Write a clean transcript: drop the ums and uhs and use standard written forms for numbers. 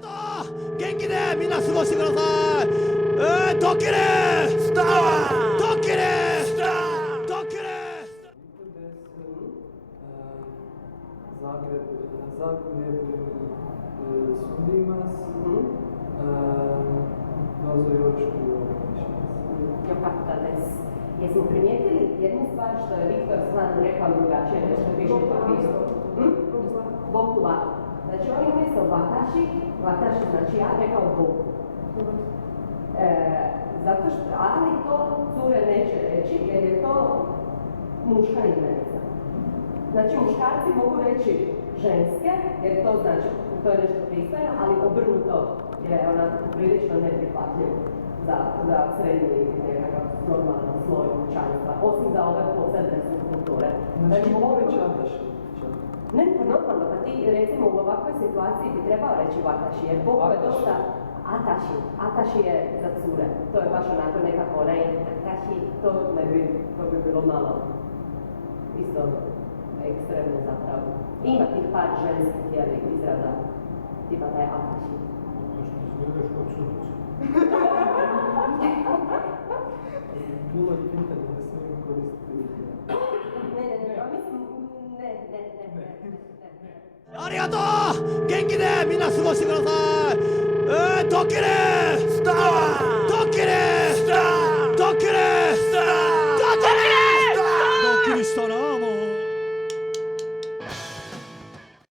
とう元気でみんな過ごしてください。ドッキリスタードッキリスタードッキリZagreb sudi mas, dozo još Jesmo primijetili jednu stvar što je Viktor Slan rekao drugačije nešto piše po pismu? Bokula. Znači on je umjesto vataši znači ja rekao Boku. Zato što, ali to cure neće reći jer je to muška imenica. Znači muškarci mogu reći ženske, jer to znači, to je nešto pristojno, ali obrnuto je ona prilično neprihvatljivo za srednji nekakav normalan sloj kućanstva, osim za ove posebne subkulture. Znači mogu reći ataši? Ne, pa normalno, pa ti recimo u ovakvoj situaciji bi trebao reći vataši, jer Bog je dosta ataši je za cure, to je baš onako nekako onaj ataši, to bi bilo malo isto ekstremno zapravo. Ima tih par ženskih izraza, tipa da je ataši. To što izgledaš kao čudović. Bilo je pitanje da se im koristiti.ありがとう元気でみんな過ごしてください。ドッキリ